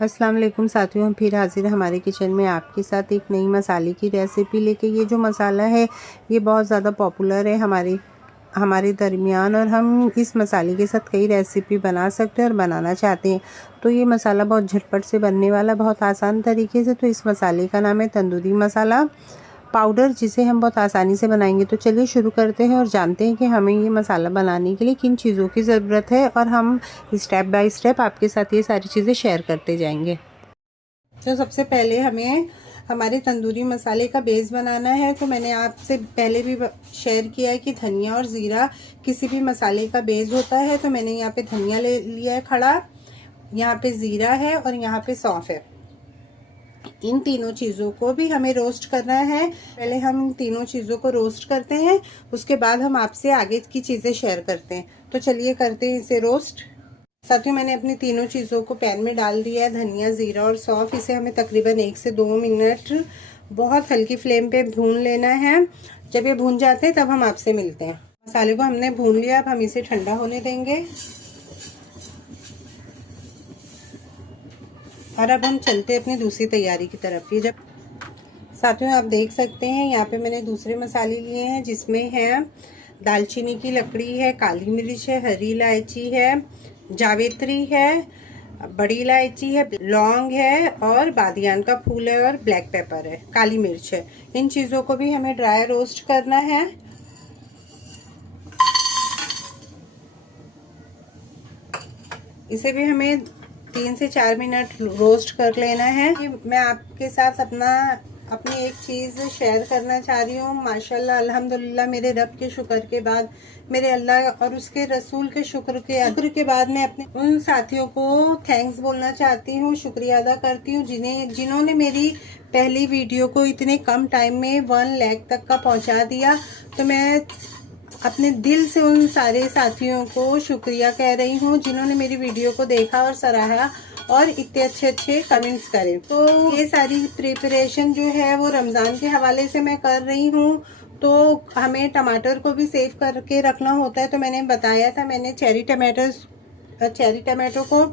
अस्सलाम वालेकुम साथियों, हम फिर हाजिर हमारे किचन में आपके साथ एक नई मसाले की रेसिपी लेके। ये जो मसाला है ये बहुत ज़्यादा पॉपुलर है हमारे दरमियान, और हम इस मसाले के साथ कई रेसिपी बना सकते हैं और बनाना चाहते हैं। तो ये मसाला बहुत झटपट से बनने वाला, बहुत आसान तरीके से। तो इस मसाले का नाम है तंदूरी मसाला पाउडर, जिसे हम बहुत आसानी से बनाएंगे। तो चलिए शुरू करते हैं और जानते हैं कि हमें ये मसाला बनाने के लिए किन चीज़ों की ज़रूरत है, और हम स्टेप बाय स्टेप आपके साथ ये सारी चीज़ें शेयर करते जाएंगे। तो सबसे पहले हमें हमारे तंदूरी मसाले का बेस बनाना है। तो मैंने आपसे पहले भी शेयर किया है कि धनिया और ज़ीरा किसी भी मसाले का बेस होता है। तो मैंने यहाँ पे धनिया ले लिया है खड़ा, यहाँ पे ज़ीरा है और यहाँ पे सौंफ है। इन तीनों चीज़ों को भी हमें रोस्ट करना है। पहले हम इन तीनों चीज़ों को रोस्ट करते हैं, उसके बाद हम आपसे आगे की चीज़ें शेयर करते हैं। तो चलिए करते हैं इसे रोस्ट। साथियों, मैंने अपनी तीनों चीज़ों को पैन में डाल दिया है, धनिया, ज़ीरा और सौंफ। इसे हमें तकरीबन 1 से 2 मिनट बहुत हल्की फ्लेम पे भून लेना है। जब ये भून जाते हैं तब हम आपसे मिलते हैं। मसाले को हमने भून लिया, अब हम इसे ठंडा होने देंगे। और अब हम चलते हैं अपनी दूसरी तैयारी की तरफ। ये जब साथियों आप देख सकते हैं यहाँ पे मैंने दूसरे मसाले लिए हैं, जिसमें है दालचीनी की लकड़ी है, काली मिर्च है, हरी इलायची है, जावित्री है, बड़ी इलायची है, लौंग है और बादियान का फूल है और ब्लैक पेपर है, काली मिर्च है। इन चीज़ों को भी हमें ड्राई रोस्ट करना है। इसे भी हमें 3 से 4 मिनट रोस्ट कर लेना है। मैं आपके साथ अपनी एक चीज़ शेयर करना चाह रही हूँ। माशाल्लाह अल्हम्दुलिल्लाह, मेरे रब के शुक्र के बाद, मेरे अल्लाह और उसके रसूल के शुक्र के बाद मैं अपने उन साथियों को थैंक्स बोलना चाहती हूँ, शुक्रिया अदा करती हूँ जिन्होंने मेरी पहली वीडियो को इतने कम टाइम में 1 लाख तक का पहुँचा दिया। तो मैं अपने दिल से उन सारे साथियों को शुक्रिया कह रही हूँ जिन्होंने मेरी वीडियो को देखा और सराहा और इतने अच्छे कमेंट्स करें। तो ये सारी प्रिपरेशन जो है वो रमज़ान के हवाले से मैं कर रही हूँ। तो हमें टमाटर को भी सेव करके रखना होता है। तो मैंने बताया था, मैंने चेरी टमाटो को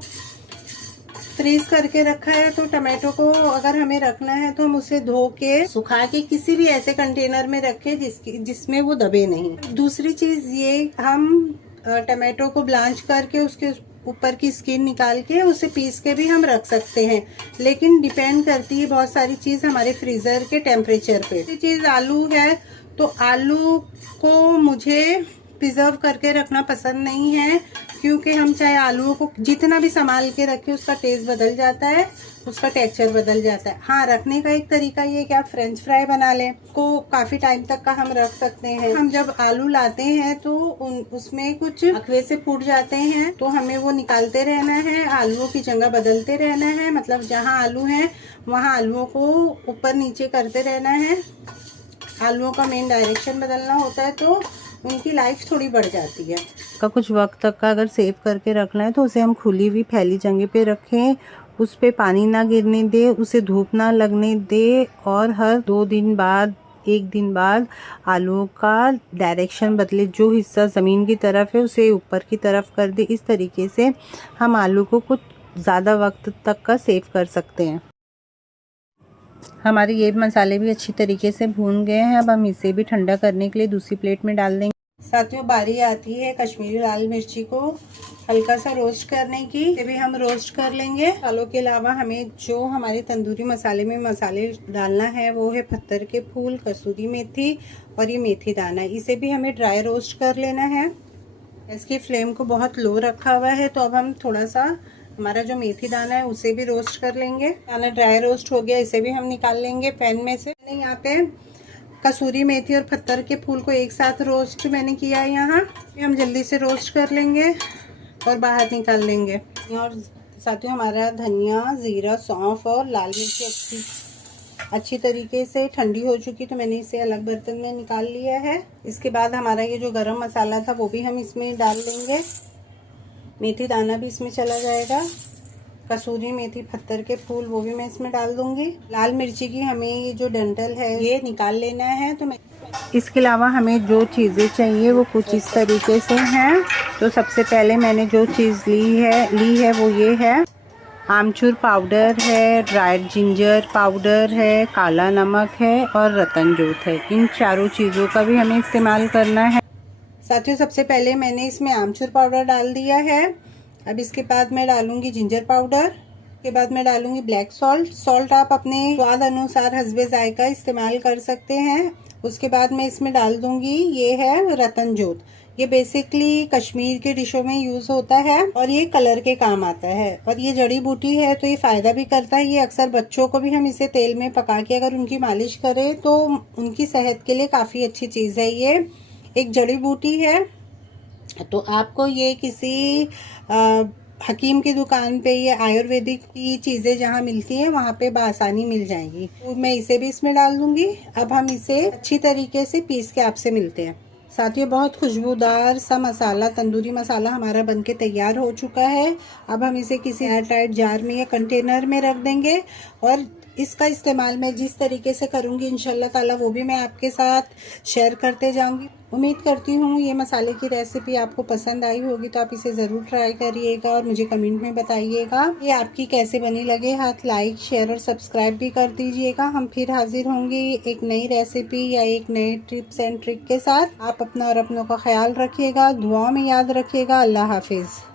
फ्रीज करके रखा है। तो टमाटो को अगर हमें रखना है तो हम उसे धो के सुखा के किसी भी ऐसे कंटेनर में रखें जिसमें वो दबे नहीं। दूसरी चीज़ ये, हम टमाटो को ब्लांच करके उसके ऊपर की स्किन निकाल के उसे पीस के भी हम रख सकते हैं, लेकिन डिपेंड करती है बहुत सारी चीज़ हमारे फ्रीज़र के टेम्परेचर पे। दूसरी चीज़ आलू है, तो आलू को मुझे प्रिजर्व करके रखना पसंद नहीं है, क्योंकि हम चाहे आलूओं को जितना भी संभाल के रखें उसका टेस्ट बदल जाता है, उसका टेक्सचर बदल जाता है। हाँ, रखने का एक तरीका ये कि आप फ्रेंच फ्राई बना लें, को काफ़ी टाइम तक का हम रख सकते हैं। हम जब आलू लाते हैं तो उसमें कुछ अखवे से फूट जाते हैं, तो हमें वो निकालते रहना है, आलूओं की जगह बदलते रहना है। मतलब जहाँ आलू हैं वहाँ आलूओं को ऊपर नीचे करते रहना है। आलूओं का मेन डायरेक्शन बदलना होता है, तो उनकी लाइफ थोड़ी बढ़ जाती है। का कुछ वक्त तक का अगर सेव करके रखना है तो उसे हम खुली हुई फैली जगह पे रखें, उस पे पानी ना गिरने दे, उसे धूप ना लगने दे, और हर 2 दिन बाद 1 दिन बाद आलूओं का डायरेक्शन बदले। जो हिस्सा ज़मीन की तरफ है उसे ऊपर की तरफ कर दे। इस तरीके से हम आलू को कुछ ज़्यादा वक्त तक का सेव कर सकते हैं। हमारे ये मसाले भी अच्छी तरीके से भून गए हैं। अब हम इसे भी ठंडा करने के लिए दूसरी प्लेट में डाल देंगे। साथियों, बारी आती है कश्मीरी लाल मिर्ची को हल्का सा रोस्ट करने की। ये भी हम रोस्ट कर लेंगे। मसालों के अलावा हमें जो हमारे तंदूरी मसाले में मसाले डालना है वो है पत्थर के फूल, कसूरी मेथी और ये मेथी दाना। इसे भी हमें ड्राई रोस्ट कर लेना है। इसकी फ्लेम को बहुत लो रखा हुआ है। तो अब हम थोड़ा सा हमारा जो मेथी दाना है उसे भी रोस्ट कर लेंगे। दाना ड्राई रोस्ट हो गया, इसे भी हम निकाल लेंगे पैन में से। मैंने यहाँ पे कसूरी मेथी और पत्थर के फूल को एक साथ रोस्ट मैंने किया है। यहाँ हम जल्दी से रोस्ट कर लेंगे और बाहर निकाल लेंगे। और साथियों, हमारा धनिया, ज़ीरा, सौंफ और लाल मिर्ची अच्छी तरीके से ठंडी हो चुकी, तो मैंने इसे अलग बर्तन में निकाल लिया है। इसके बाद हमारा ये जो गरम मसाला था वो भी हम इसमें डाल देंगे। मेथी दाना भी इसमें चला जाएगा, कसूरी मेथी, पत्थर के फूल वो भी मैं इसमें डाल दूंगी। लाल मिर्ची की हमें ये जो डंठल है ये निकाल लेना है। तो मैं इसके अलावा हमें जो चीज़ें चाहिए वो कुछ इस तरीके से हैं। तो सबसे पहले मैंने जो चीज़ ली है वो ये है आमचूर पाउडर है, ड्राइड जिंजर पाउडर है, काला नमक है और रतन जोत है। इन चारों चीज़ों का भी हमें इस्तेमाल करना है। साथियों, सबसे पहले मैंने इसमें आमचूर पाउडर डाल दिया है। अब इसके बाद मैं डालूंगी जिंजर पाउडर, के बाद मैं डालूंगी ब्लैक सॉल्ट। सॉल्ट आप अपने स्वाद अनुसार हस्बे जायका इस्तेमाल कर सकते हैं। उसके बाद मैं इसमें डाल दूंगी, ये है रतन जोत। ये बेसिकली कश्मीर के डिशों में यूज होता है और ये कलर के काम आता है और ये जड़ी बूटी है तो ये फायदा भी करता है। ये अक्सर बच्चों को भी हम इसे तेल में पका के अगर उनकी मालिश करें तो उनकी सेहत के लिए काफी अच्छी चीज है। ये एक जड़ी बूटी है, तो आपको ये किसी हकीम की दुकान पे ये आयुर्वेदिक की चीज़ें जहाँ मिलती हैं वहाँ पे बआसानी मिल जाएंगी। तो मैं इसे भी इसमें डाल दूंगी। अब हम इसे अच्छी तरीके से पीस के आपसे मिलते हैं। साथियों, बहुत खुशबूदार सा मसाला, तंदूरी मसाला हमारा बनके तैयार हो चुका है। अब हम इसे किसी एयर टाइट जार में या कंटेनर में रख देंगे और इसका इस्तेमाल मैं जिस तरीके से करूँगी इंशाल्लाह ताला वो भी मैं आपके साथ शेयर करते जाऊँगी। उम्मीद करती हूँ ये मसाले की रेसिपी आपको पसंद आई होगी, तो आप इसे ज़रूर ट्राई करिएगा और मुझे कमेंट में बताइएगा ये आपकी कैसे बनी। लगे हाथ लाइक, शेयर और सब्सक्राइब भी कर दीजिएगा। हम फिर हाजिर होंगे एक नई रेसिपी या एक नए टिप्स एंड ट्रिक के साथ। आप अपना और अपनों का ख्याल रखिएगा, दुआओं में याद रखिएगा। अल्लाह हाफिज़।